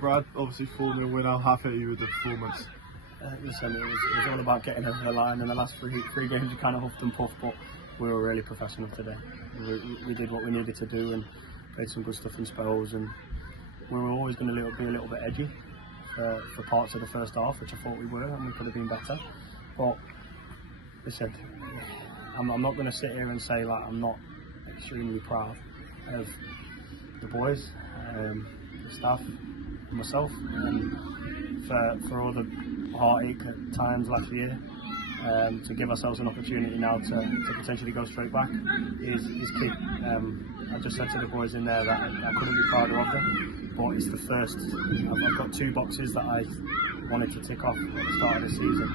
Brad, obviously 4-0 win. How happy are you with the performance? Listen, it was all about getting over the line. In the last three games, we kind of huffed and puffed, but we were really professional today. We did what we needed to do and played some good stuff in spells. And we were always going to be a little bit edgy for parts of the first half, which I thought we were, and we could have been better. But listen, I'm not going to sit here and say like I'm not extremely proud of the boys, the staff, myself, and for all the heartache at times last year. To give ourselves an opportunity now to potentially go straight back is key. I just said to the boys in there that I couldn't be prouder of them, but it's the first. I've got 2 boxes that I wanted to tick off at the start of the season,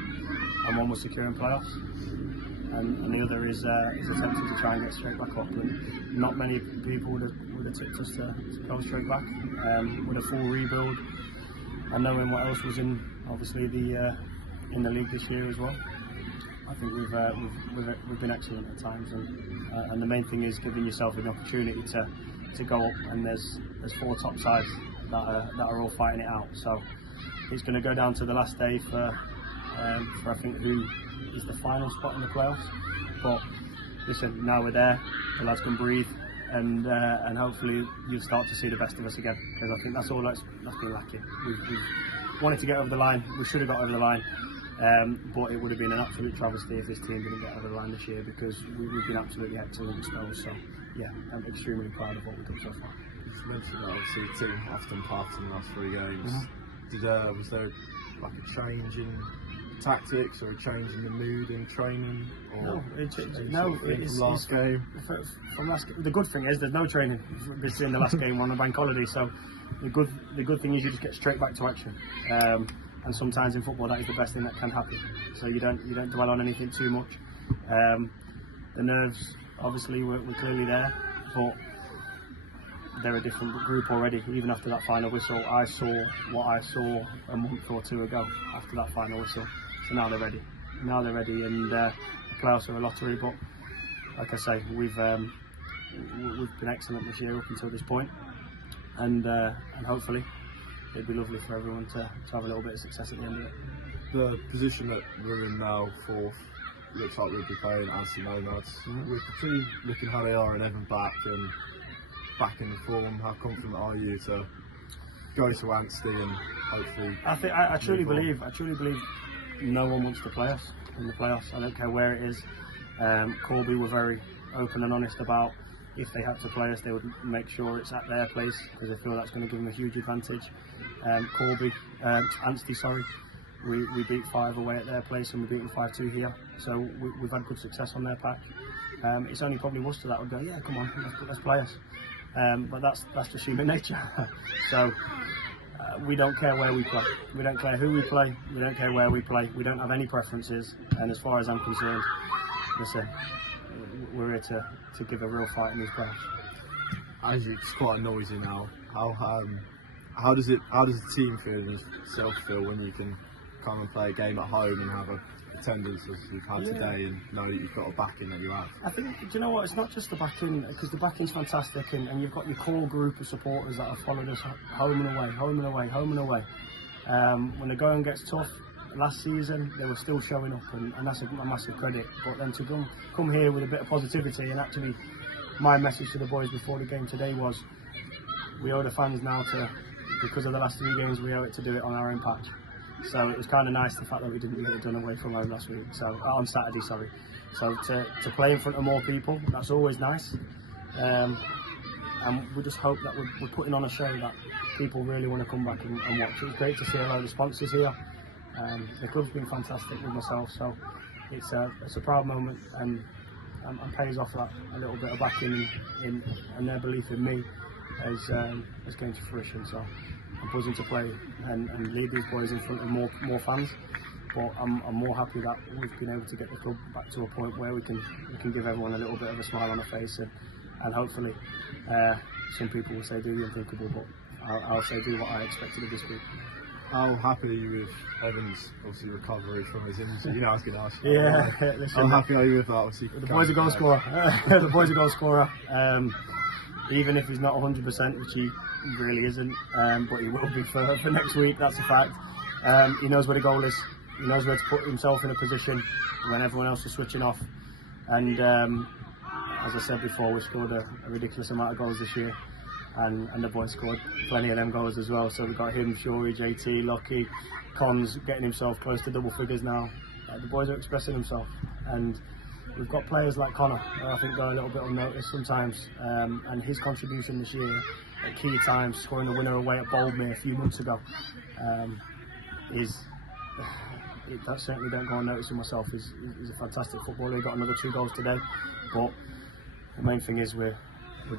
and one was securing playoffs, and the other is attempting to try and get straight back up. And not many people would have tipped us to go straight back with a full rebuild, and knowing what else was in obviously in the league this year as well. I think we've been excellent at times, and the main thing is giving yourself an opportunity to go up. And there's 4 top sides that are all fighting it out. So it's going to go down to the last day for I think who is the final spot in the playoffs. But listen, now we're there, the lads can breathe, and hopefully you'll start to see the best of us again. Because I think that's all that's been lacking. We've wanted to get over the line. We should have got over the line. But it would have been an absolute travesty if this team didn't get over the line this year, because we've been absolutely excellent in spells. So yeah, I'm extremely proud of what we've done so far. You mentioned that obviously the team often passed in the last 3 games. Was there like a change in tactics or a change in the mood in training? Or It's last game. From last game. The good thing is there's no training in the last game on the bank holiday. So the good thing is you just get straight back to action. And sometimes in football that is the best thing that can happen. So you don't dwell on anything too much. The nerves obviously were clearly there, but they're a different group already. Even after that final whistle, I saw what I saw a month or 2 ago after that final whistle. So now they're ready. And the playoffs are a lottery. But like I say, we've been excellent this year up until this point, and hopefully it'd be lovely for everyone to have a little bit of success at the end of it. The position that we're in now, 4th, looks like we'll be playing Anstey Nomads. With the team looking how they are and Evan back in the form, how confident are you to go to Anstey and hopefully? I truly believe no one wants to play us in the playoffs. I don't care where it is. Corby were very open and honest about if they had to play us, they would make sure it's at their place because they feel that's going to give them a huge advantage. Anstey, we beat 5 away at their place and we beat them 5-2 here. So we've had good success on their patch. It's only probably Worcester that would go, yeah, come on, let's play us. But that's just human nature. So we don't care where we play. We don't care who we play. We don't care where we play. We don't have any preferences. And as far as I'm concerned, listen, we're here to give a real fight in these playoffs. As it's quite noisy now, how does the team feel and yourself feel when you can come and play a game at home and have a attendance as you've had today and know that you've got a backing that you have? I think, do you know what, it's not just the backing, because the backing's fantastic, and you've got your core group of supporters that have followed us home and away. When the going gets tough, last season they were still showing up, and that's a massive credit. But then to come here with a bit of positivity, and actually my message to the boys before the game today was we owe the fans now because of the last 3 games, we owe it to do it on our own patch. So it was kind of nice the fact that we didn't get it done away from home last week. So on Saturday, sorry. So to play in front of more people, that's always nice. And we just hope that we're putting on a show that people really want to come back and watch. It was great to see a load of sponsors here. The club's been fantastic with myself, so it's a proud moment, and pays off that a little bit of backing in and their belief in me has came to fruition. So I'm buzzing to play and lead these boys in front of more fans. But I'm more happy that we've been able to get the club back to a point where we can give everyone a little bit of a smile on their face, and hopefully some people will say do the unthinkable, but I'll say do what I expected of this group. How happy are you with Evan's obviously recovery from his injury? You know, I was going to ask you. Yeah, listen, how happy are you with that? Obviously, the boy's a goal scorer. The boy's a goal scorer. Even if he's not 100%, which really isn't, but he will be for next week, that's a fact. He knows where the goal is, he knows where to put himself in a position when everyone else is switching off. And as I said before, we scored a ridiculous amount of goals this year, and the boys scored plenty of them goals as well. So we've got him, Shuri, JT, Lockie, Cons getting himself close to double figures now. The boys are expressing themselves, and we've got players like Connor, who I think go a little bit unnoticed sometimes, and his contribution this year at key times, scoring the winner away at Boldmere a few months ago, that certainly don't go unnoticed in myself. He's a fantastic footballer. He got another 2 goals today, but the main thing is we're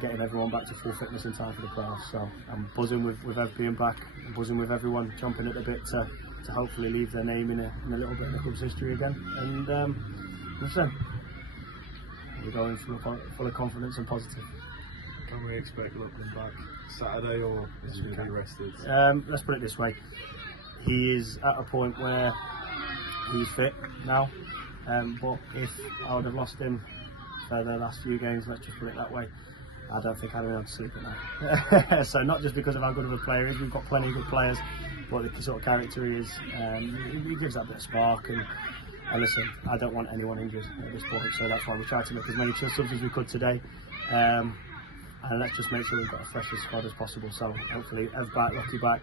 getting everyone back to full fitness in time for the playoffs. So I'm buzzing with Ev being back. I'm buzzing with everyone jumping at the bit to hopefully leave their name in a little bit of the club's history again. And listen, we're going full of confidence and positive. Can we expect Lachlan back Saturday, or is he going to be rested? Let's put it this way: he is at a point where he's fit now, but if I would have lost him for the last few games, let's just put it that way, I don't think I'd have been able to sleep at night. So not just because of how good of a player he is, we've got plenty of good players, but the sort of character he is, he gives that bit of spark. And listen, I don't want anyone injured at this point, so that's why we tried to make as many subs as we could today. And let's just make sure we've got a fresh squad as possible. So hopefully Ev back, Lockie back,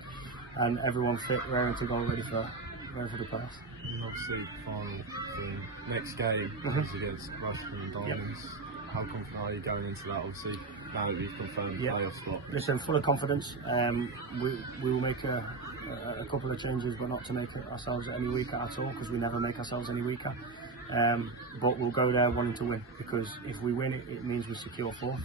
and everyone fit, raring to go, ready for the playoffs. And obviously, final thing, next game is against Rushden and Diamonds. Yep. How confident are you going into that? Obviously, now that we've confirmed the playoff spot. Listen, full of confidence. We will make a couple of changes, but not to make ourselves any weaker at all, because we never make ourselves any weaker. But we'll go there wanting to win, because if we win, it means we secure 4th.